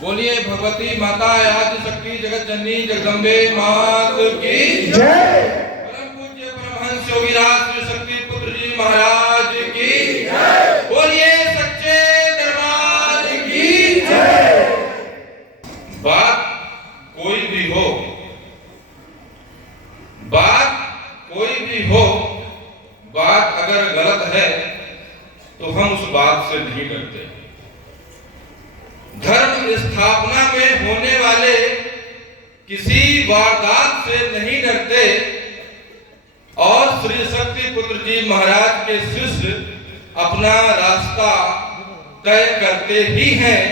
बोलिए भगवती माता आदि शक्ति जगत जननी जगदम्बे मात की जय। परम पूज्य परमहंस योगीराज श्री शक्ति पुत्र जी महाराज की जय। बोलिए सच्चे दरबार की जय। बात कोई भी हो, बात अगर गलत है तो हम उस बात से नहीं डरते। धर्म स्थापना में होने वाले किसी वारदात से नहीं डरते और श्री शक्ति पुत्र जी महाराज के शिष्य अपना रास्ता तय करते ही हैं।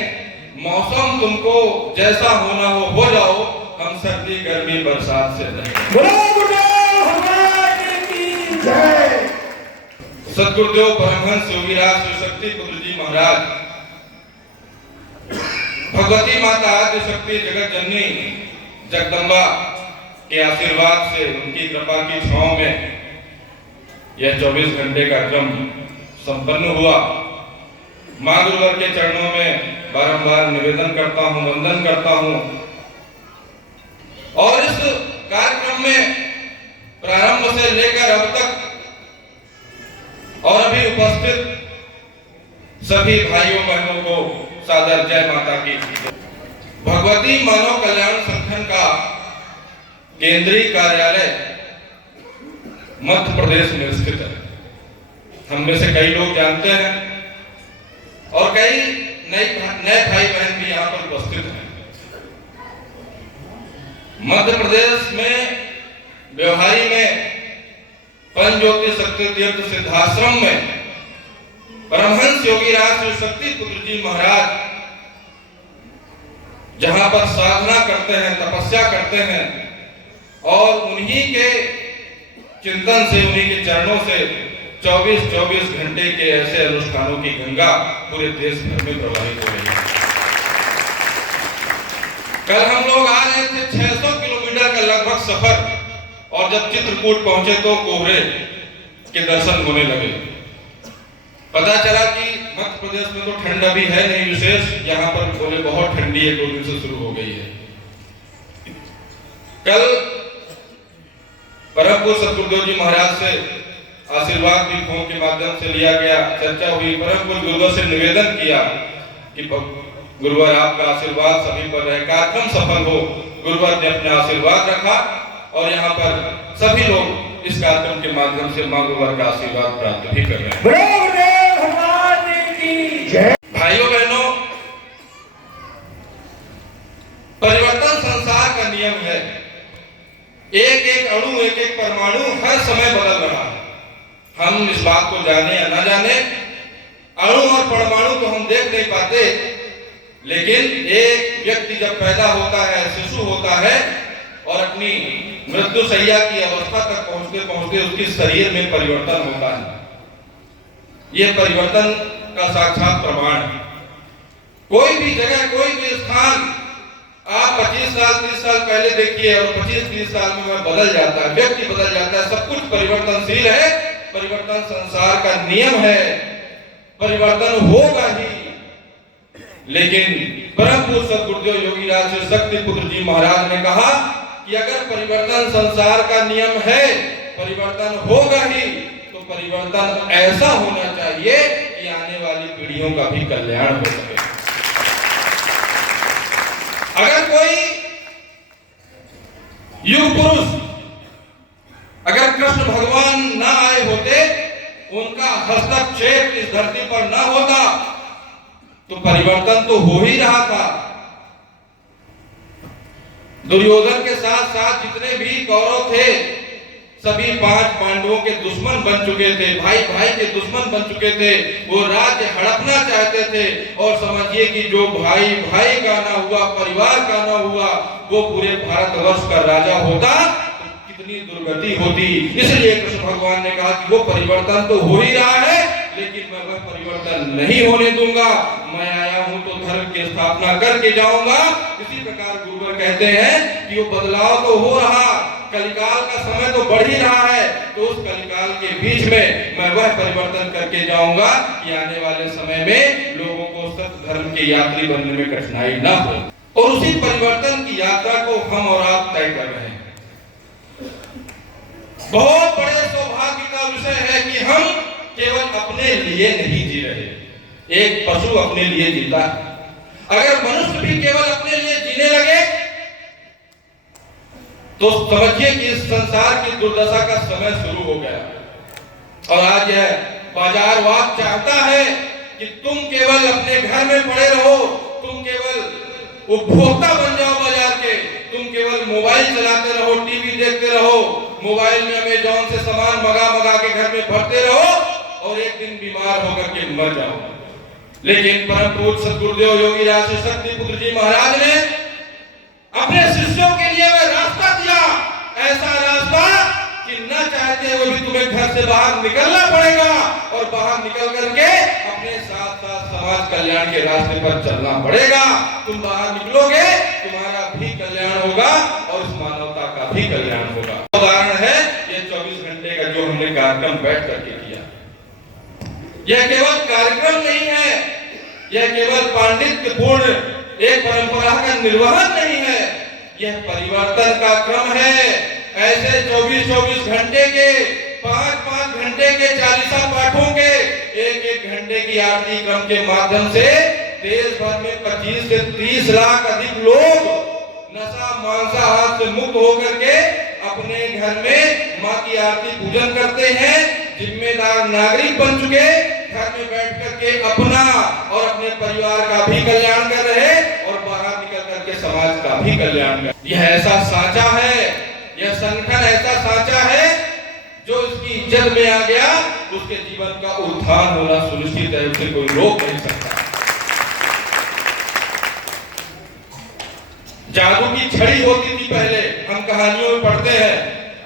मौसम तुमको जैसा होना हो जाओ, हम सर्दी गर्मी बरसात से नहीं। सद्गुरुदेव परमहंस योगीराज श्री शक्ति पुत्र जी महाराज, भगवती माता आदि शक्ति जगत जननी जगदम्बा के आशीर्वाद से, उनकी कृपा की छांव में यह 24 घंटे का क्रम संपन्न हुआ। मां गुरुवर के चरणों में बारंबार निवेदन करता हूं, वंदन करता हूं। और इस कार्यक्रम में प्रारंभ से लेकर अब तक और अभी उपस्थित सभी भाइयों बहनों को सादर जय माता की। भगवती मानव कल्याण संगठन का केंद्रीय कार्यालय मध्य प्रदेश में स्थित है। हम में से कई लोग जानते हैं और कई नए भाई बहन भी यहाँ पर उपस्थित हैं। मध्य प्रदेश में व्यवहारी में पंचज्योति शक्ति तीर्थ सिद्धाश्रम में परमहंस योगीराज श्री शक्ति पुत्र जी महाराज जहां पर साधना करते हैं, तपस्या करते हैं और उन्हीं के चिंतन से, उन्हीं के चरणों से 24 घंटे के ऐसे अनुष्ठानों की गंगा पूरे देश भर में प्रवाहित हो रही है। कल हम लोग आ रहे थे 600 किलोमीटर का लगभग सफर, और जब चित्रकूट पहुंचे तो कोहरे के दर्शन होने लगे। पता चला कि मध्य प्रदेश में तो ठंड अभी है नहीं विशेष, यहाँ पर बोले बहुत ठंडी है, 2 दिन से शुरू हो गई है। कल परम पूज्य सद्गुरुदेव जी महाराज से आशीर्वाद भी फोन के माध्यम से लिया गया, चर्चा हुई। परम पूज्य गुरुदेव से निवेदन किया कि गुरुवर आपका आशीर्वाद सभी पर रहे, कार्यक्रम सफल हो। गुरुवर ने अपना आशीर्वाद रखा और यहाँ पर सभी लोग इस कार्यक्रम के माध्यम से मां गुरुवर का आशीर्वाद प्राप्त भी कर रहे हैं। भाइयों बहनों, परिवर्तन संसार का नियम है। एक एक अणु, एक एक परमाणु हर समय बदल रहा है। हम इस बात को जाने या ना जाने, अणु और परमाणु को हम देख नहीं पाते, लेकिन एक व्यक्ति जब पैदा होता है, शिशु होता है और अपनी मृत्यु शैया की अवस्था तक पहुंचते पहुंचते उसके शरीर में परिवर्तन होता है। यह परिवर्तन का साक्षात प्रमाण है। कोई भी जगह, कोई भी स्थान आप 25 साल 30 साल पहले देखिए और 25-30 साल में वह बदल जाता है, व्यक्ति बदल जाता है। सब कुछ परिवर्तनशील है। परिवर्तन संसार का नियम है, परिवर्तन होगा ही। लेकिन परम पूज्य सद्गुरुदेव योगीराज श्री शक्ति पुत्र जी महाराज ने कहा कि अगर परिवर्तन संसार का नियम है, परिवर्तन होगा ही, तो परिवर्तन ऐसा होना चाहिए कि आने वाली पीढ़ियों का भी कल्याण हो सके। अगर कोई युग पुरुष, अगर कृष्ण भगवान ना आए होते, उनका हस्तक्षेप इस धरती पर ना होता, तो परिवर्तन तो हो ही रहा था। दुर्योधन के साथ साथ जितने भी कौरव थे, सभी 5 पांडवों के दुश्मन बन चुके थे, भाई भाई के दुश्मन बन चुके थे। वो राज्य हड़पना चाहते थे और समझिए कि जो भाई भाई का ना हुआ, परिवार का ना हुआ, वो पूरे भारतवर्ष का राजा होता, तो कितनी दुर्गति होती। इसलिए कृष्ण भगवान ने कहा कि वो परिवर्तन तो हो ही रहा है, लेकिन मैं वह परिवर्तन नहीं होने दूंगा। मैं आया हूं तो धर्म की स्थापना करके जाऊंगा। इसी प्रकार गुरुवर कहते हैं कि वो बदलाव तो हो रहा, कलिकाल का समय तो बढ़ ही रहा है, तो उस कलिकाल के बीच में मैं वह परिवर्तन करके जाऊंगा कि आने वाले समय में लोगों को सत्य धर्म के यात्री बनने में कठिनाई ना हो। और उसी परिवर्तन की यात्रा को हम और आप तय कर रहे हैं। बहुत बड़े सौभाग्य का विषय है कि हम केवल अपने लिए नहीं जी रहे। एक पशु अपने लिए जीता है, अगर मनुष्य भी केवल अपने लिए जीने लगे तो समझिए कि इस संसार की दुर्दशा का समय शुरू हो गया। और आज यह बाजारवाद चाहता है कि तुम केवल अपने घर में पड़े रहो, तुम केवल उपभोक्ता बन जाओ बाजार के, तुम केवल मोबाइल चलाते रहो, टीवी देखते रहो, मोबाइल में अमेज़न से सामान मंगा के घर में भरते रहो और एक दिन बीमार होकर के मर जाओ। लेकिन परम पूज्य सद्गुरुदेव योगी राज शक्ति पुत्र जी महाराज ने अपने शिष्यों के लिए वह रास्ता दिया, ऐसा रास्ता कि न चाहते हुए भी तुम्हें घर से बाहर निकलना पड़ेगा और बाहर निकल करके अपने साथ साथ समाज कल्याण के रास्ते पर चलना पड़ेगा। तुम बाहर निकलोगे, तुम्हारा भी कल्याण होगा और इस मानवता का भी कल्याण होगा। उदाहरण है ये 24 घंटे का जो हमने कार्यक्रम बैठ करके किया। यह केवल कार्यक्रम नहीं है, यह केवल पांडित्यपूर्ण एक परंपरा का निर्वहन नहीं है, यह परिवर्तन का क्रम है। ऐसे 24-24 घंटे के, 5-5 घंटे के 40 पाठों के, 1-1 घंटे की आरती क्रम के माध्यम से देश भर में 25 से 30 लाख अधिक लोग नशा मांसाहार से मुक्त होकर के अपने घर में मां की आरती पूजन करते हैं। जिम्मेदार नागरिक बन चुके, घर में बैठ करके अपना और अपने परिवार का भी कल्याण कर रहे और बाहर निकल करके समाज का भी कल्याण कर। यह ऐसा साँचा है, यह संगठन ऐसा साँचा है जो इसकी इज्जत में आ गया, उसके जीवन का उत्थान होना सुनिश्चित है, उसे कोई रोक नहीं सकता। जादू की छड़ी होती थी पहले, हम कहानियों में पढ़ते हैं,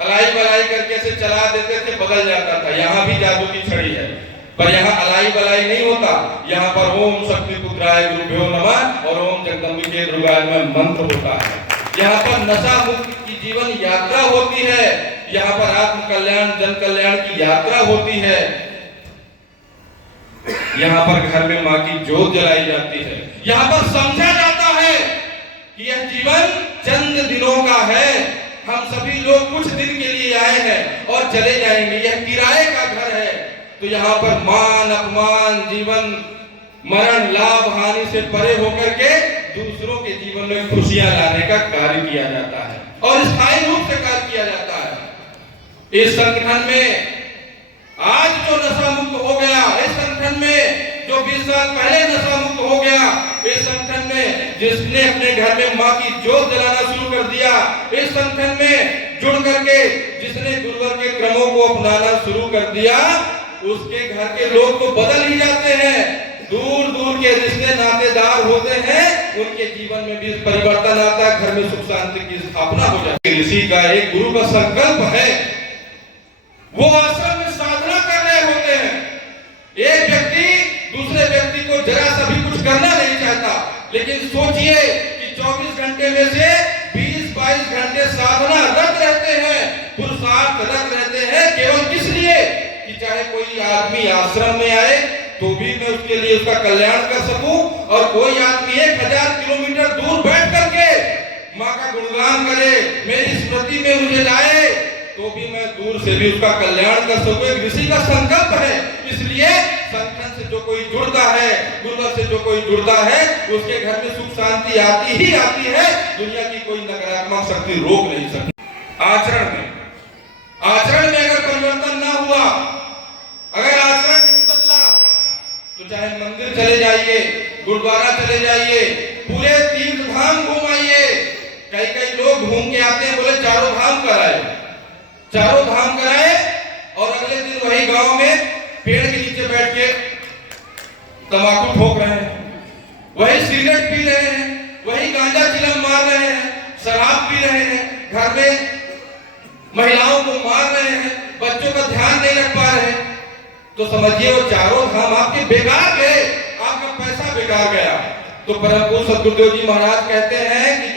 अलाई बलाई करके से चला देते थे, बदल जाता था। यहाँ भी जादू की छड़ी है, पर यहाँ अलाई बलाई नहीं होता। यहाँ पर ओम शक्ति पुत्राय गुरुभ्यो नमः और ओम जगदम्बिके दुर्गाय नमः मंत्र होता है। यहाँ पर नशा मुक्ति की जीवन यात्रा होती है, यहाँ पर आत्म कल्याण जन कल्याण की यात्रा होती है, यहाँ पर घर में माँ की जोत जलाई जाती है। यहाँ पर समझा जाता है कि यह जीवन चंद दिनों का है, हम सभी लोग कुछ दिन के लिए आए हैं और चले जाएंगे, यह किराए का घर है। तो यहाँ पर मान अपमान, जीवन मरण, लाभ हानि से परे होकर के दूसरों के जीवन में खुशियां लाने का कार्य किया जाता है और स्थायी रूप से कार्य किया जाता है। इस संगठन में आज जो नशा मुक्त हो गया, इस संगठन में जो 20 साल पहले नशा मुक्त हो गया, इस संगठन में जिसने अपने घर में माँ की जोत जलाना शुरू कर दिया, इस संगठन में जुड़ करके जिसने गुरुवर के क्रमों को अपनाना शुरू कर दिया, उसके घर के लोग तो बदल ही जाते हैं। दूर दूर के रिश्ते नातेदार होते हैं, उनके जीवन में भी परिवर्तन आता है, घर में सुख शांति की स्थापना हो जाती है। ऋषि का, एक गुरु का संकल्प है, वो आश्रम में साधना कर रहे होते हैं। एक व्यक्ति दूसरे व्यक्ति को जरा सा भी कुछ करना नहीं चाहता, लेकिन सोचिए कि 24 घंटे में से 20-22 घंटे साधना रत रहते हैं, पुरुषार्थ रत रहते हैं। केवल किस लिए कि चाहे कोई आदमी आश्रम में आए तो भी मैं उसके लिए उसका कल्याण कर सकूं, और कोई आदमी 1000 किलोमीटर दूर बैठ करके माँ का गुणगान करे, मेरी स्मृति में मुझे लाए, तो भी मैं दूर से भी उसका कल्याण कर सकूं। एक ऋषि का संकल्प है। इसलिए संगठन से जो कोई जुड़ता है, गुरुवर से जो कोई जुड़ता है, उसके घर में सुख शांति आती ही आती है। दुनिया की कोई नकारात्मक शक्ति रोक नहीं सकती। आचरण में अगर परिवर्तन ना हुआ, अगर आचरण नहीं बदला, तो चाहे मंदिर चले जाइए, गुरुद्वारा चले जाइए, पूरे तीर्थ धाम घूम आइए। कई लोग घूम के आते हैं, बोले चारों धाम कराए और अगले दिन वही गांव में पेड़ के नीचे बैठ के तंबाकू ठोक रहे हैं, वही सिगरेट पी रहे हैं, वही गांजा चिलम मार रहे हैं, शराब पी रहे हैं, घर में महिलाओं को मार रहे हैं, बच्चों का ध्यान नहीं रख पा रहे हैं। तो समझिए वो चारों धाम आपके बेकार गए, आपका पैसा बेकार गया। तो परम पूज्य सद्गुरुदेव जी महाराज कहते हैं कि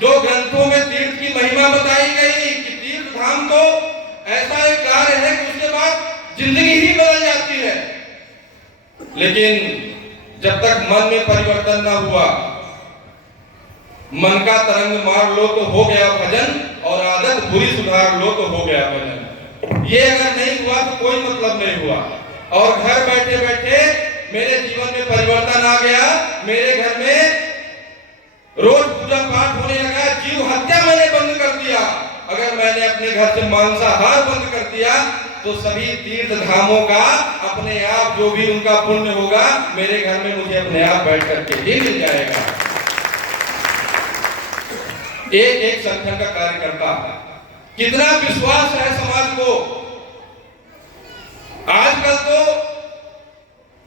जो ग्रंथों में तीर्थ की महिमा महिमा बताई गई कि तीर्थ धाम तो ऐसा एक कार्य है कि उसके बाद जिंदगी ही बदल जाती है। लेकिन जब तक मन में परिवर्तन ना हुआ, मन का तरंग मार लो तो हो गया भजन, और आदत बुरी सुधार लो तो हो गया भजन। ये अगर नहीं हुआ तो कोई मतलब नहीं हुआ। और घर बैठे बैठे मेरे जीवन में परिवर्तन आ गया। मेरे घर में रोज पूजा पाठ होने लगा। जीव हत्या मैंने बंद कर दिया। अगर मैंने अपने घर से मांसाहार बंद कर दिया तो सभी तीर्थ धामों का अपने आप जो भी उनका पुण्य होगा मेरे घर में मुझे अपने आप बैठ करके ही मिल जाएगा। एक एक संगठन का कार्यकर्ता, कितना विश्वास है समाज को। आजकल तो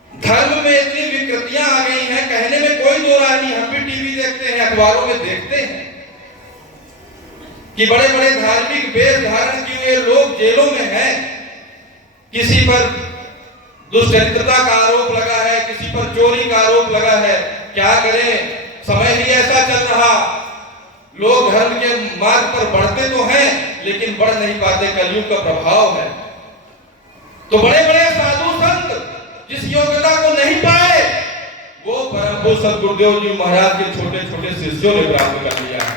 धर्म में इतनी विकृतियां आ गई हैं, कहने में कोई दो राय नहीं। हम भी टीवी देखते हैं, अखबारों में देखते हैं कि बड़े बड़े धार्मिक वेश धारण किए हुए लोग जेलों में हैं। किसी पर दुष्चरित्रता का आरोप लगा है, किसी पर चोरी का आरोप लगा है। क्या करें, समय ही ऐसा चल रहा। लोग धर्म के मार्ग पर बढ़ते तो हैं लेकिन बढ़ नहीं पाते, कलयुग का प्रभाव है। तो बड़े बड़े साधु संत जिस योग्यता को नहीं पाए वो परम पूज्य सद्गुरुदेव जी महाराज के छोटे छोटे शिष्यों ने प्राप्त कर लिया है।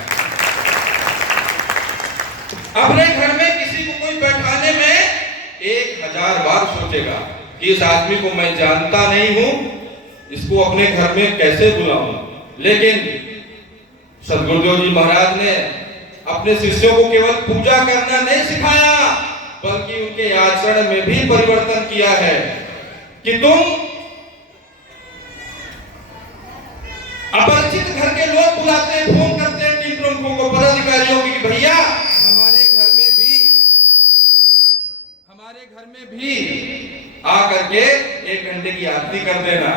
अपने घर में किसी को कोई बैठाने में 1000 बार सोचेगा कि इस आदमी को मैं जानता नहीं हूं, इसको अपने घर में कैसे बुलाऊं। लेकिन सद्गुरुदेव जी महाराज ने अपने शिष्यों को केवल पूजा करना नहीं सिखाया बल्कि उनके आचरण में भी परिवर्तन किया है कि तुम अपरिचित घर के लोग बुलाते हैं, फोन करते हैं टीम प्रमुखों को, पदाधिकारियों की, कि भैया हमारे घर में भी आकर के 1 घंटे की आरती कर देना।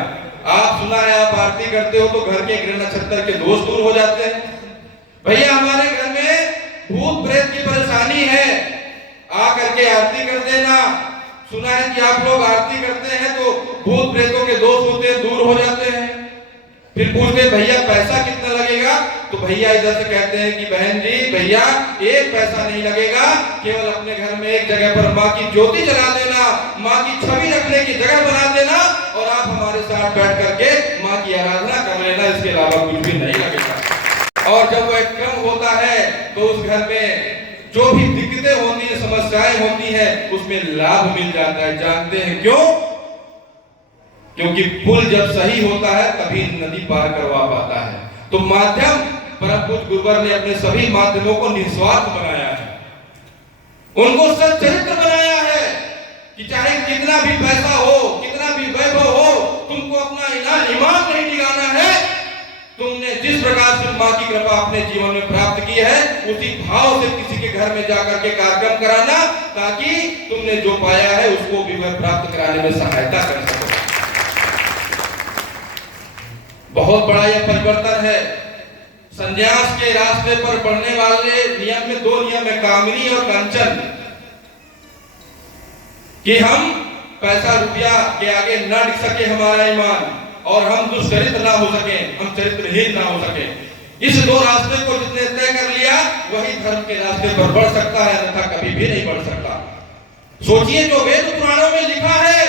आप सुना है, आप आरती करते हो तो घर के गृह नक्षत्र के दोष दूर हो जाते हैं। भैया हमारे घर में भूत प्रेत की परेशानी है, आकर के आरती कर देना। सुना है कि आप लोग आरती करते हैं तो भूत प्रेतों के दोष होते हैं, दूर हो जाते हैं। फिर पूछते भैया पैसा कितना लगेगा, तो भैया इधर से कहते हैं कि बहन जी भैया 1 पैसा नहीं लगेगा, केवल अपने घर में एक जगह पर माँ की ज्योति जला देना, माँ की छवि रखने की जगह बना देना और आप हमारे साथ बैठ करके माँ की आराधना कर लेना, इसके अलावा कुछ भी नहीं लगेगा। और जब वह क्रम होता है तो उस घर में जो भी दिक्कतें होती है, समस्याएं होती है, उसमें लाभ मिल जाता है। जानते हैं क्यों? क्योंकि पुल जब सही होता है तभी नदी पार करवा पाता है। तो माध्यम परम पूज्य गुरुवर ने अपने सभी माध्यमों को निस्वार्थ बनाया है, उनको सच्चरित्र बनाया है कि चाहे कितना भी पैसा हो, कितना भी वैभव हो, तुमको अपना ईमान नहीं दिखाना है। तुमने जिस प्रकार से माँ की कृपा अपने जीवन में प्राप्त की है उसी भाव से किसी के घर में जाकर के कार्यक्रम कराना, ताकि तुमने जो पाया है उसको भी वह प्राप्त कराने में सहायता कर सको। बहुत बड़ा यह परिवर्तन है। संन्यास के रास्ते पर बढ़ने वाले नियम में 2 नियम है, कामिनी और कंचन, कि हम पैसा रुपया के आगे न टिक सके हमारा ईमान, और हम दुष्चरित्र ना हो सके, हम चरित्रहीन ना हो सके। इस 2 रास्ते को जिसने तय कर लिया वही धर्म के रास्ते पर बढ़ सकता है, अन्यथा कभी भी नहीं बढ़ सकता। सोचिए, जो वेद पुराणों में लिखा है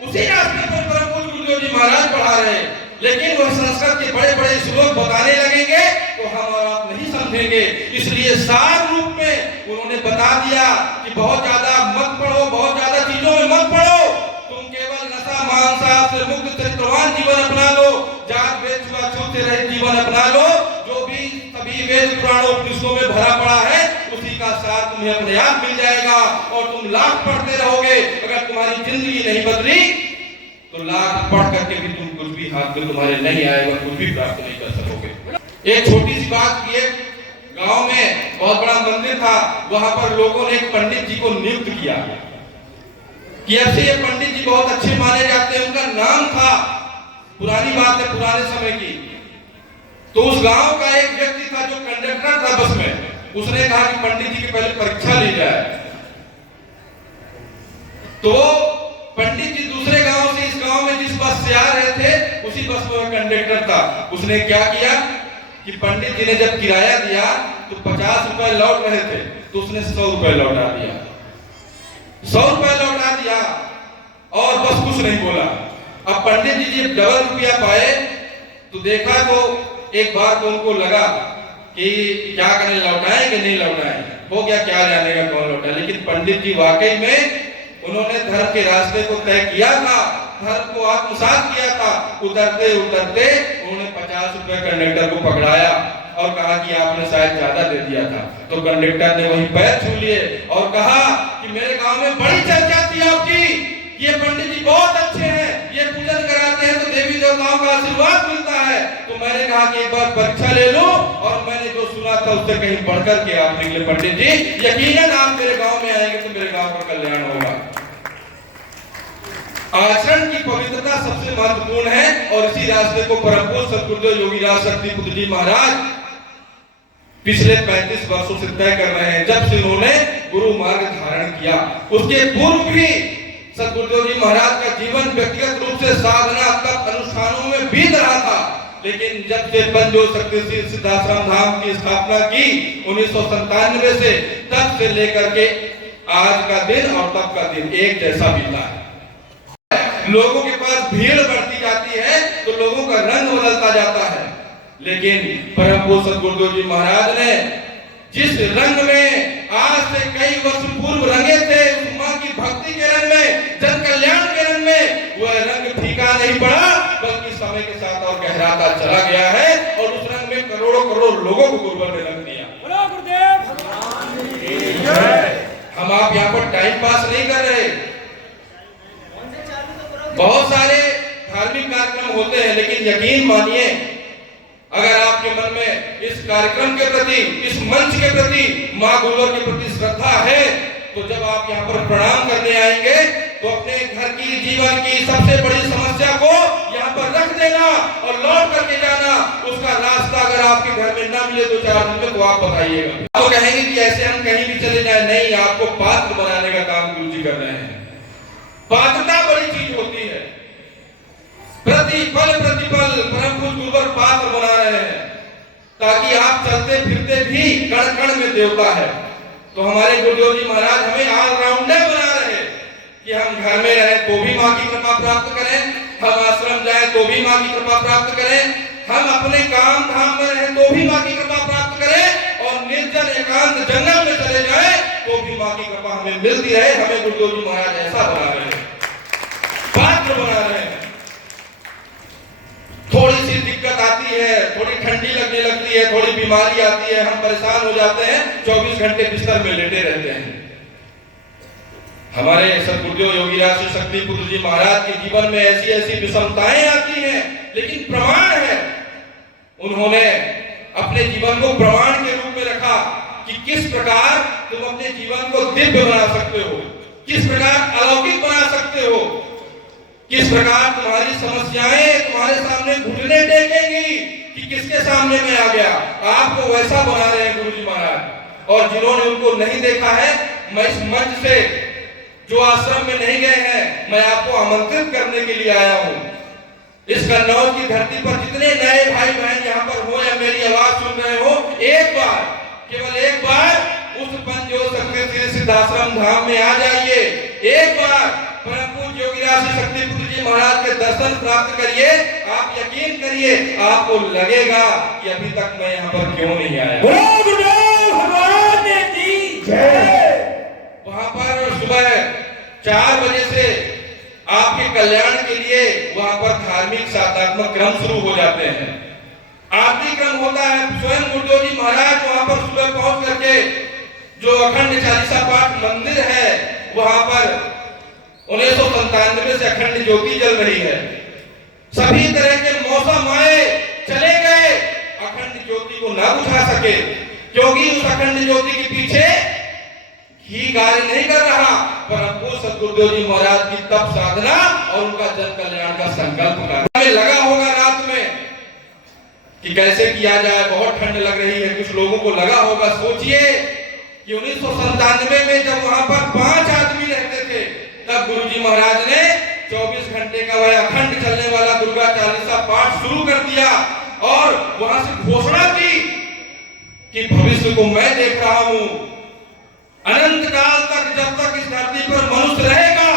उसी रास्ते पर परम पूज्य गुरुदेव जी महाराज बढ़ा रहे हैं। लेकिन वह संस्कृत के बड़े बड़े श्लोक बताने लगेंगे तो हम और आप नहीं समझेंगे। इसलिए सार रूप में उन्होंने बता दिया कि बहुत ज्यादा मत पढ़ो, बहुत ज्यादा चीजों में मत पढ़ो, तुम केवल नशा मांसाहार से मुक्त चरित्रवान जीवन अपना लो, जात वेद छुआछूत से रहित जीवन अपना लो। जो भी सभी वेद पुराणों उपनिषदों में भरा पड़ा है उसी का सार तुम्हें अपने आप मिल जाएगा और तुम लाख पढ़ते रहोगे। अगर तुम्हारी जिंदगी नहीं बदली तो लाख पढ़ करके भी तुम कुछ भी हाथ में तुम्हारे नहीं आएगा, कुछ भी प्राप्त नहीं कर सकोगे। एक छोटी सी बात की, गांव में बहुत बड़ा मंदिर था, वहां पर लोगों ने एक पंडित जी को नियुक्त किया कि अब से ये पंडित जी बहुत अच्छे माने जाते हैं। उनका नाम था, पुरानी बात है, पुराने समय की। तो उस गांव का एक व्यक्ति था जो कंडक्टर था बस में, उसने कहा कि पंडित जी की पहले परीक्षा ली जाए। तो पंडित जी दूसरे गांव से इस गांव में जिस बस से आ रहे थे उसी बस में कंडक्टर था। उसने क्या किया, कि पंडित जी ने जब किराया दिया तो 50 रुपए लौट रहे थे, तो उसने 100 रुपए लौटा दिया, 100 रुपए लौटा दिया और बस कुछ नहीं बोला। अब पंडित जी जब डबल रुपया पाए तो देखा, तो एक बार तो उनको लगा कि क्या करें, लौटाएं कि नहीं लौटाएं, हो गया क्या जानेगा कौन लौटा। लेकिन पंडित जी वाकई में उन्होंने धर्म के रास्ते को तय किया था, धर्म को आत्मसात किया था। उतरते उतरते उन्होंने 50 रुपए कंडक्टर को पकड़ाया और कहा कि आपने शायद ज्यादा दे दिया था। तो कंडक्टर ने वहीं पैर छू लिए और कहा कि मेरे गांव में बड़ी चर्चा थी आपकी, ये पंडित जी बहुत अच्छे हैं, ये पूजन कराते हैं तो देवी देवताओं का आशीर्वाद मिलता है। तो मैंने कहा कि एक बार परीक्षा ले लो, और मैंने जो सुना था उससे कहीं बढ़कर के आप निकले पंडित जी। यकीनन आप मेरे गांव में आएंगे तो मेरे गांव का कल्याण होगा। आचरण की पवित्रता सबसे महत्वपूर्ण है, और इसी रास्ते को परम पूज्य सद्गुरुदेव योगीराज शक्तिपुत्र जी महाराज पिछले 35 वर्षों से तय कर रहे हैं। जब से उन्होंने गुरु मार्ग धारण किया, उसके पूर्व भी सद्गुरुदेव जी महाराज का जीवन व्यक्तिगत रूप से साधना तप अनुष्ठानों में बीत रहा था। लेकिन जब से पंचज्योत शक्तिशील सिद्धाश्रम धाम की स्थापना की 1997 से, तब से लेकर के आज का दिन और तब का दिन एक जैसा बीता है। लोगों के पास भीड़ बढ़ती जाती है तो लोगों का रंग बदलता जाता है, लेकिन परम पूज्य सद्गुरुदेव जी महाराज ने जिस रंग में आज से कई वर्ष पूर्व रंगे थे, उस मां की भक्ति के रंग में, जन कल्याण के रंग में, वह रंग फीका नहीं पड़ा, बल्कि समय के साथ और गहराता चला गया है, और उस रंग में करोड़ों करोड़ लोगों को गुरुवर ने रंग दिया। हम आप यहाँ पर टाइम पास नहीं कर रहे। बहुत सारे धार्मिक कार्यक्रम होते हैं, लेकिन यकीन मानिए, अगर आपके मन में इस कार्यक्रम के प्रति, इस मंच के प्रति, मां गुरुवर के प्रति श्रद्धा है, तो जब आप यहाँ पर प्रणाम करने आएंगे तो अपने घर की, जीवन की सबसे बड़ी समस्या को यहाँ पर रख देना और लौट करके जाना। उसका रास्ता अगर आपके घर में ना मिले 2-4 दिन में, तो आप बताइएगा। तो कहेंगे कि ऐसे हम कहीं भी चले जाए, नहीं, आपको पात्र बनाने का काम गुरु जी कर रहे हैं। पात्रता बड़ी चीज होती है। प्रतिपल प्रतिपल परम पूज्य गुरुवर पात्र बना रहे हैं, ताकि आप चलते फिरते भी कण कण में देवता है। तो हमारे गुरुदेव जी महाराज हमें ऑलराउंडर बना रहे हैं कि हम घर में रहें तो भी मां की कृपा प्राप्त करें, हम आश्रम जाएं तो भी मां की कृपा प्राप्त करें, हम अपने काम धाम में रहें तो भी मां की कृपा प्राप्त करें, और निर्जन एकांत जंगल में चले जाएं तो भी मां की कृपा हमें मिलती रहे। हमें गुरुदेव जी महाराज ऐसा बना रहे हैं, पात्र बना रहे हैं। थोड़ी सी दिक्कत आती है, थोड़ी ठंडी लगने लगती है, थोड़ी बीमारी आती है, हम परेशान हो जाते हैं, 24 घंटे बिस्तर में लेटे रहते हैं। हमारे सद्गुरुदेव योगीराज शक्तिपुत्र जी महाराज के जीवन में ऐसी ऐसी विषमताएं आती हैं, लेकिन प्रमाण है, उन्होंने अपने जीवन को प्रमाण के रूप में रखा कि किस प्रकार तुम अपने जीवन को दिव्य बना सकते हो, किस प्रकार अलौकिक बना सकते हो, किस प्रकार तुम्हारी समस्याएं तुम्हारे सामने घुटने टेकेंगी कि किसके सामने मैं आ गया। आपको वैसा बना रहे हैं गुरु जी महाराज। और जिन्होंने उनको नहीं देखा है, मैं इस मंच से, जो आश्रम में नहीं गए हैं, मैं आपको आमंत्रित करने के लिए आया हूँ। इस कन्नौज की धरती पर जितने नए भाई बहन यहाँ पर हो या मेरी आवाज सुन रहे हो, एक बार, केवल एक बार उस पंचज्योत शक्तिशील सिद्धाश्रम धाम में आ जाइए। एक बार परम पूज्य योगीराज शक्तिपुत्र जी महाराज के दर्शन प्राप्त करिए। आप यकीन करिए, आपको लगेगा कि अभी तक मैं यहाँ पर क्यों नहीं आया। वहां पर सुबह 4 बजे से आपके कल्याण के लिए वहां पर धार्मिक साधनात्मक क्रम शुरू हो जाते हैं। आरती क्रम होता है। स्वयं गुरुदेव जी महाराज वहां पर सुबह पहुंच करके जो अखंड चालीसा पाठ मंदिर है, वहां पर 1997 से अखंड ज्योति जल रही है। सभी तरह के मौसम आए चले गए, अखंड ज्योति को ना बुझा सके, क्योंकि उस अखंड ज्योति के पीछे ही कार्य नहीं कर रहा, परंतु सद्गुरुदेव जी महाराज की तप साधना और उनका जन कल्याण का संकल्प करना में लगा होगा। रात में कि कैसे किया जाए, बहुत ठंड लग रही है, कुछ लोगों को लगा होगा। सोचिए कि 1997 में जब वहां पर 5 आदमी रहते थे, तब गुरुजी महाराज ने 24 घंटे का वह अखंड चलने वाला दुर्गा चालीसा पाठ शुरू कर दिया और वहां से घोषणा की कि भविष्य को मैं देख रहा हूं, अनंत काल तक जब तक इस धरती पर मनुष्य रहेगा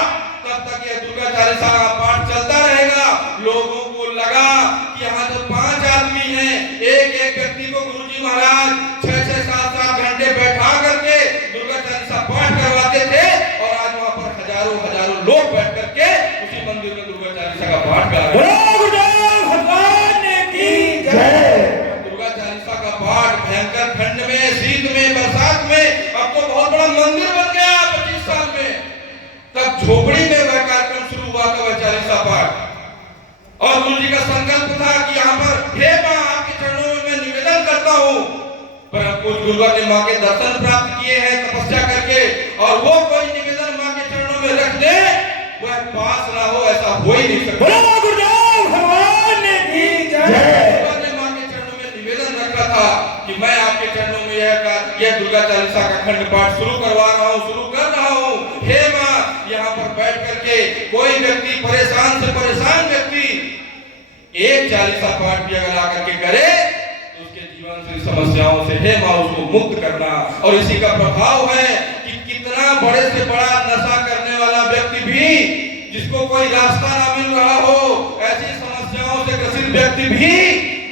तब तक यह दुर्गा चालीसा का पाठ चलता रहेगा। लोगों को लगा कि यहाँ तो 5 आदमी हैं, एक एक व्यक्ति को गुरुजी महाराज 6-6, 7-7 घंटे बैठा करके दुर्गा चालीसा पाठ करवाते थे और आज वहां पर हजारों हजारों लोग बैठ करके उसी मंदिर में दुर्गा चालीसा का पाठ कर रहे हैं। दुर्गा चालीसा का पाठ भयंकर ठंड में, शीत में, बरसात में, अब तो बहुत बड़ा मंदिर बन गया 25 साल में। तब झोपड़ी में वह कार्यक्रम शुरू हुआ था, वह चालीसा पाठ। और गुरु जी का संकल्प था कि यहाँ पर हे मां आपके चरणों में मैं निवेदन करता हूँ, पर कुछ गुरुआ ने मां के दर्शन प्राप्त किए हैं तपस्या करके, और वो कोई निवेदन मां के चरणों में रख दे वह पास ना हो, ऐसा हो ही नहीं सकता। कि मैं आपके चरणों में यह दुर्गा चालीसा का खंड पाठ शुरू करवा रहा हूँ, शुरू कर रहा हूँ। हे मां, यहाँ पर बैठ करके कोई व्यक्ति परेशान से परेशान व्यक्ति एक चालीसा पाठ भी अगर आकर के करे तो उसके जीवन से समस्याओं से हे मां उसको मुक्त करना। और इसी का प्रभाव है कि कितना बड़े से बड़ा नशा करने वाला व्यक्ति भी, जिसको कोई रास्ता ना मिल रहा हो, ऐसी समस्याओं से ग्रसित व्यक्ति भी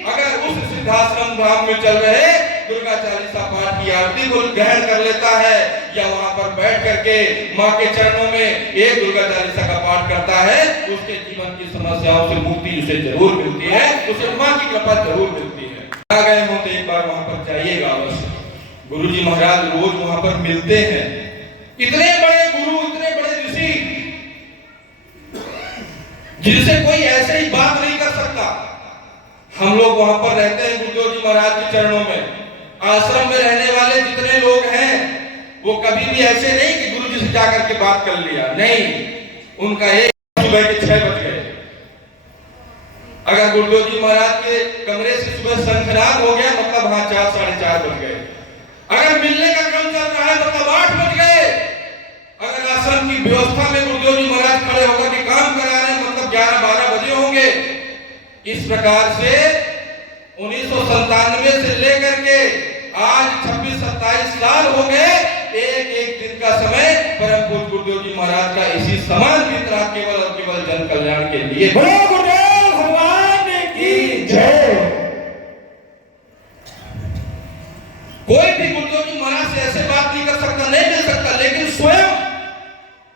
अगर उस सिद्धाश्रम धाम में चल रहे दुर्गा चालीसा पाठ की आरती को ग्रहण कर लेता है या वहां पर बैठ करके मां के चरणों में एक दुर्गा चालीसा का पाठ करता है, उसके जीवन की समस्याओं से मुक्ति उसे जरूर मिलती है, उसे मां की कृपा जरूर मिलती है। आ गए हो तो एक बार वहां पर जाइएगा अवश्य। गुरुजी महाराज रोज वहां पर मिलते हैं। इतने बड़े गुरु, इतने बड़े ऋषि, जिनसे कोई ऐसे ही बात नहीं कर सकता। हम लोग वहां पर रहते हैं गुरुदेव जी महाराज के चरणों में। आश्रम में रहने वाले जितने लोग हैं वो कभी भी ऐसे नहीं कि गुरु जी से जाकर के बात कर लिया, नहीं। उनका एक सुबह के 6 बज गए, अगर गुरुदेव जी महाराज के कमरे से सुबह शंखनाद हो गया मतलब हाँ 4, 4:30 बज गए। अगर मिलने का क्रम चल रहा है मतलब 8 बज गए। अगर आश्रम की व्यवस्था में गुरुदेव जी महाराज खड़े होकर के काम करा रहे हैं मतलब 11-12 बजे होंगे। इस प्रकार से 1997 से लेकर के आज 26-27 साल हो गए, एक एक दिन का समय परम पूज्य गुरुदेव जी महाराज का इसी समान बीत रहा, केवल और केवल जन कल्याण के लिए। गुरुदेव भगवान की जय। कोई भी गुरुदेव जी महाराज से ऐसे बात नहीं कर सकता, नहीं मिल सकता, लेकिन स्वयं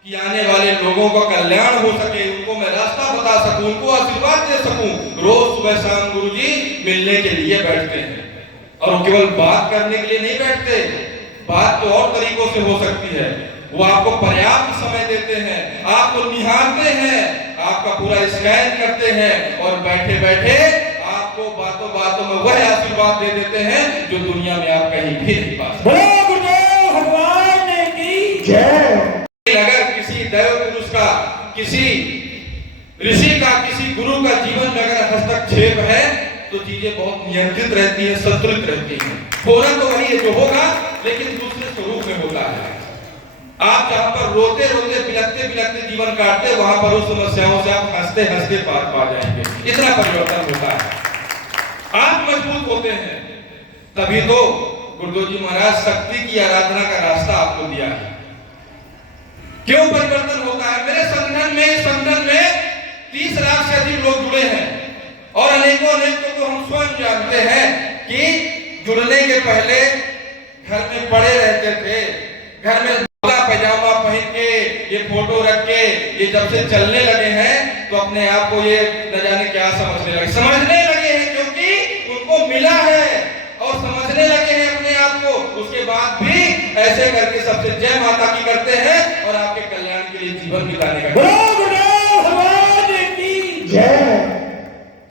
कि आने वाले लोगों का कल्याण हो सके, उनको मैं रास्ता बता सकूं, उनको आशीर्वाद दे सकूं। रोज सुबह शाम गुरुजी मिलने के लिए बैठते हैं और वो केवल बात करने के लिए नहीं बैठते, बात तो और तरीकों से हो सकती है। वो आपको पर्याप्त समय देते हैं, आपको निहारते हैं, आपका पूरा स्कैन करते हैं और बैठे बैठे आपको बातों बातों में वह आशीर्वाद दे देते हैं जो दुनिया में आप कहीं भी नहीं पा सकते। गुरुदेव भगवान की जय। अगर किसी दैव पुरुष का, किसी ऋषि का, किसी गुरु का जीवन में अगर हस्तक्षेप है तो चीजें बहुत नियंत्रित रहती हैं, संतुलित रहती हैं। होना तो वही है जो होगा, लेकिन दूसरे स्वरूप में होता है। आप जहां पर रोते रोते बिलखते बिलखते जीवन काटते, वहां पर उस समस्याओं से आप हंसते हंसते पार पा जाएंगे। इतना परिवर्तन होता है, आप मजबूत होते हैं। तभी तो गुरुदेव जी महाराज शक्ति की आराधना का रास्ता आपको दिया है। क्यों परिवर्तन होता है? मेरे संगठन में 30 लाख से अधिक लोग जुड़े हैं और अनेकों को हम स्वयं जानते हैं कि जुड़ने के पहले घर में पड़े रहते थे, घर में पैजामा पहन के, ये फोटो रख के, ये जब से चलने लगे हैं तो अपने आप को ये न जाने क्या समझने लगे हैं, क्योंकि उनको मिला है और समझने लगे हैं अपने आप को। उसके बाद भी ऐसे करके सबसे जय माता की करते हैं और आपके कल्याण के लिए जीवन बिताने का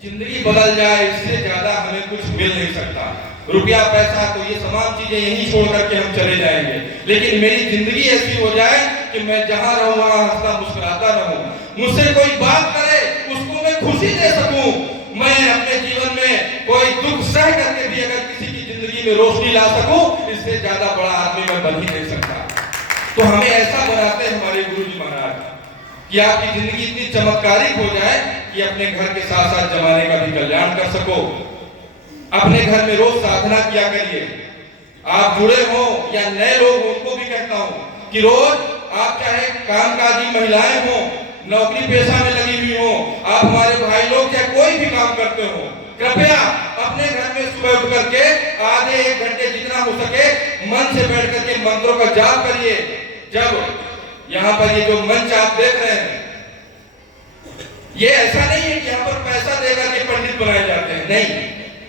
जिंदगी बदल जाए, इससे ज्यादा हमें कुछ मिल नहीं सकता। रुपया पैसा तो ये तमाम चीजें यहीं छोड़ करके हम चले जाएंगे, लेकिन मेरी जिंदगी ऐसी हो जाए कि मैं जहां रहूं वहां हंसता मुस्कुराता रहूं। मुझसे कोई बात करे उसको मैं खुशी दे सकूं। मैं अपने जीवन में कोई दुख सह करके भी अगर किसी की जिंदगी में रोशनी ला सकूं, इससे ज्यादा बड़ा आदमी मैं बन ही नहीं सकता। तो हमें ऐसा बनाते हैं हमारे गुरु जी महाराज कि आपकी जिंदगी इतनी चमत्कारिक हो जाए कि अपने घर के साथ साथ जमाने का भी कल्याण कर सको। अपने घर में रोज साधना किया करिए। आप जुड़े हो या नए लोग उनको भी कहता हूं कि रोज आप चाहे कामकाजी महिलाएं हो, नौकरी पेशा में लगी हुई हो, आप हमारे भाई लोग चाहे कोई भी काम करते हो, कृपया अपने घर में सुबह उठ करके आधे 1 घंटे जितना हो सके मन से बैठ करके मंत्रों का जाप करिए। जब यहाँ पर ये जो मंच आप देख रहे हैं, ये ऐसा नहीं है कि यहाँ पर पैसा देकर के पंडित बनाए जाते हैं, नहीं,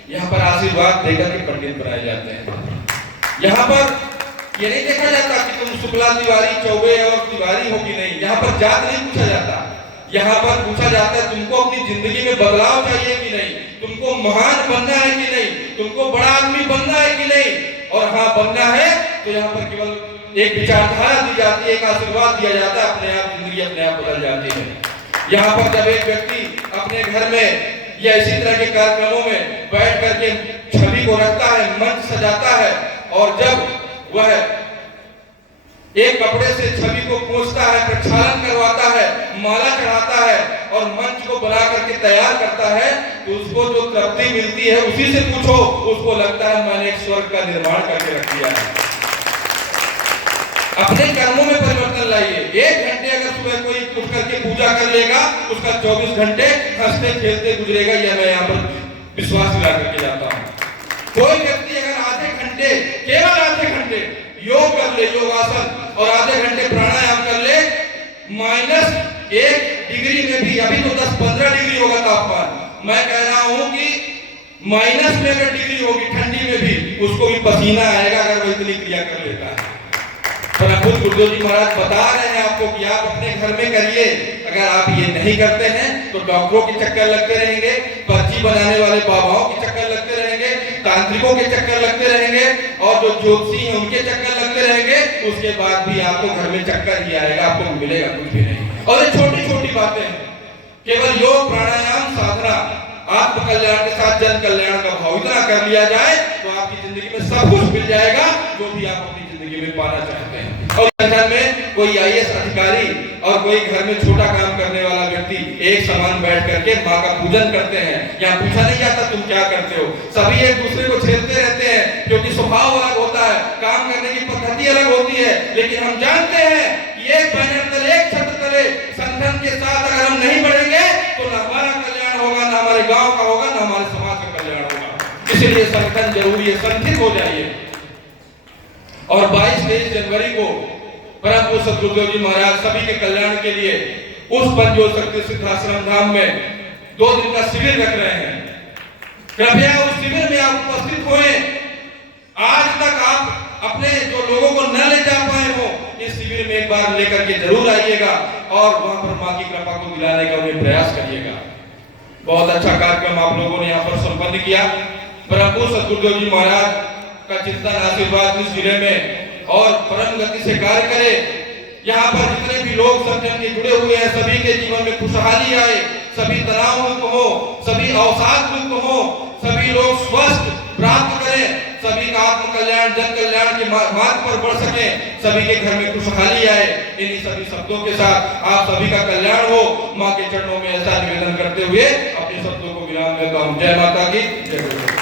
यहाँ पर आशीर्वाद देकर के पंडित बनाए जाते हैं। यहाँ पर ये नहीं देखा जाता कि तुम शुक्ला तिवारी, चौबे और तिवारी हो कि नहीं, यहाँ पर जात नहीं पूछा जाता। यहाँ पर पूछा जाता है तुमको अपनी जिंदगी में बदलाव चाहिए कि नहीं, तुमको महान बनना है कि नहीं, तुमको बड़ा आदमी बनना है कि नहीं। और हाँ, बनना है तो यहाँ पर केवल एक विचारधारा दी जाती है, एक आशीर्वाद दिया जाता है, अपने आप जिंदगी अपने आप बदल जाती है। यहाँ पर जब एक व्यक्ति अपने घर में या इसी तरह के कार्यक्रमों में बैठ करके छवि को रखता है, मंच सजाता है, और जब वह एक कपड़े से छवि को पोंछता है, प्रक्षालन करवाता है, माला चढ़ाता है और मंच को बना करके तैयार करता है, तो उसको जो तृप्ति मिलती है उसी से पूछो, उसको लगता है मैंने एक स्वर्ग का निर्माण करके रख दिया है। अपने कर्मों में परिवर्तन लाइए। 1 घंटे अगर सुबह कोई उठ करके पूजा कर लेगा, उसका 24 घंटे हंसते खेलते गुजरेगा, यह मैं यहाँ पर विश्वास दिला करके जाता हूँ। कोई व्यक्ति अगर आधे घंटे, केवल आधे घंटे योग कर ले, योगासन, और आधे घंटे प्राणायाम कर ले, -1 डिग्री में भी, अभी तो 10-15 डिग्री होगा तापमान, मैं कह रहा हूं कि माइनस में अगर डिग्री होगी ठंडी में भी, उसको भी पसीना आएगा अगर वो इतनी क्रिया कर लेता है। प्रभु गुरुदेव जी महाराज बता रहे हैं आपको कि आप अपने घर में करिए। अगर आप ये नहीं करते हैं तो डॉक्टरों के चक्कर लगते रहेंगे, पर्ची बनाने वाले बाबाओं के चक्कर लगते रहेंगे, तांत्रिकों के चक्कर लगते रहेंगे, और जो ज्योतिषी हैं उनके चक्कर लगते रहेंगे। उसके बाद भी आपको घर में चक्कर ही आएगा, आपको मिलेगा कुछ भी नहीं। और ये छोटी छोटी बातें हैं, केवल योग, प्राणायाम, साधना, आत्म कल्याण के साथ जन कल्याण का भाव इतना कर लिया जाए तो आपकी जिंदगी में सब कुछ मिल जाएगा जो भी आप अपनी जिंदगी में पाना चाहते हैं। और घर में कोई IAS अधिकारी और कोई घर में छोटा काम करने वाला व्यक्ति एक समान बैठ करके माँ का पूजन करते हैं। यहाँ पूछा नहीं जाता तुम क्या करते हो, सभी एक दूसरे को छेड़ते रहते हैं, क्योंकि स्वभाव अलग होता है, काम करने की पद्धति अलग होती है। लेकिन हम जानते हैं कि एक बैनर तले, एक छत तले संगठन के साथ अगर हम नहीं बढ़ेंगे तो न हमारा कल्याण होगा, न हमारे गांव का होगा, न हमारे समाज का कल्याण होगा। इसलिए संगठन जरूरी है, संगठित हो जाइए। और 22-23 जनवरी को परम पूज्य सद्गुरुदेव जी महाराज सभी के कल्याण के लिए उस पंचोल शक्ति सिद्धाश्रम धाम में 2 दिन का शिविर रख रहे हैं। कृपया उस शिविर में आप उपस्थित होएं। आज तक आप अपने जो लोगों को न ले जा पाए हो, इस शिविर में एक बार लेकर के जरूर आइएगा और वहां पर मां की कृपा को दिलाने का उन्हें प्रयास करिएगा। बहुत अच्छा कार्यक्रम आप लोगों ने यहाँ पर संपन्न किया। परम पूज्य सद्गुरुदेव जी महाराज का चिंतन, आशीर्वाद इस जिले में और परम गति से कार्य करे। यहाँ पर जितने भी लोग संगठन के जुड़े हुए हैं, सभी के जीवन में खुशहाली आए, सभी तनाव मुक्त हो, सभी अवसाद मुक्त हो, सभी लोग स्वस्थ प्राप्त करें, सभी का आत्म कल्याण, जन कल्याण के मार्ग पर बढ़ सके, सभी के घर में खुशहाली आए। इन्हीं सभी शब्दों के साथ आप सभी का कल्याण हो, माँ के चरणों में ऐसा निवेदन करते हुए अपने शब्दों को विराम देता हूँ। जय माता की जय।